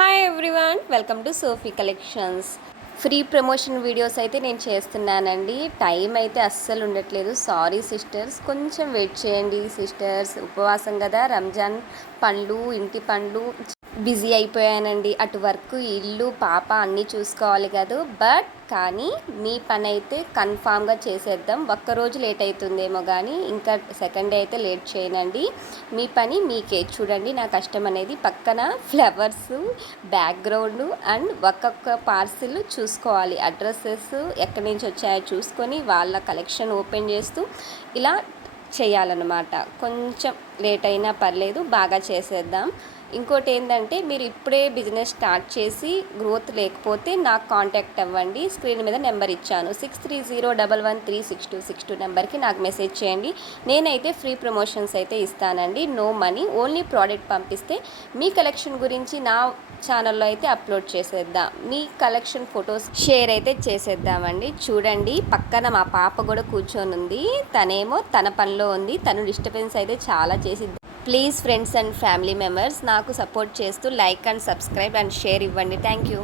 Hi everyone, welcome to Sophie collections. Free promotion videos అయితే నేను చేస్తున్నానండి. టైం అయితే అస్సలు ఉండట్లేదు. సారీ సిస్టర్స్, కొంచెం వెయిట్ చేయండి సిస్టర్స్. ఉపవాసం కదా, రంజాన్ పండ్లు, ఇంటి పండ్లు బిజీ అయిపోయానండి. అటు వర్క్, ఇల్లు, పాప అన్నీ చూసుకోవాలి కదా. కానీ మీ పని అయితే కన్ఫామ్గా చేసేద్దాం. ఒక్కరోజు లేట్ అవుతుందేమో కానీ ఇంకా సెకండ్ డే అయితే లేట్ చేయనండి. మీ పని మీకే. చూడండి నా కష్టం అనేది. పక్కన ఫ్లవర్స్, బ్యాక్గ్రౌండ్ అండ్ ఒక్కొక్క పార్సిల్ చూసుకోవాలి. అడ్రస్సెస్ ఎక్కడి నుంచి వచ్చాయో చూసుకొని వాళ్ళ కలెక్షన్ ఓపెన్ చేస్తూ ఇలా చేయాలన్నమాట. కొంచెం లేట్ అయినా పర్లేదు, బాగా చేసేద్దాం. ఇంకోటి ఏంటంటే, మీరు ఇప్పుడే బిజినెస్ స్టార్ట్ చేసి గ్రోత్ లేకపోతే నాకు కాంటాక్ట్ అవ్వండి. స్క్రీన్ మీద నెంబర్ ఇచ్చాను, 6301136262 నెంబర్కి నాకు మెసేజ్ చేయండి. నేనైతే ఫ్రీ ప్రమోషన్స్ అయితే ఇస్తానండి. నో మనీ, ఓన్లీ ప్రోడక్ట్ పంపిస్తే మీ కలెక్షన్ గురించి నా ఛానల్లో అయితే అప్లోడ్ చేసేద్దాం. మీ కలెక్షన్ ఫొటోస్ షేర్ అయితే చేసేద్దామండి. చూడండి పక్కన మా పాప కూడా కూర్చొని ఉంది. తనేమో తన పనిలో ఉంది. తను డిస్టర్బెన్స్ అయితే చాలా చేసిద్ది. Please friends and family members నాకు సపోర్ట్ చేస్తూ like and subscribe and share ఇవ్వండి. Thank you.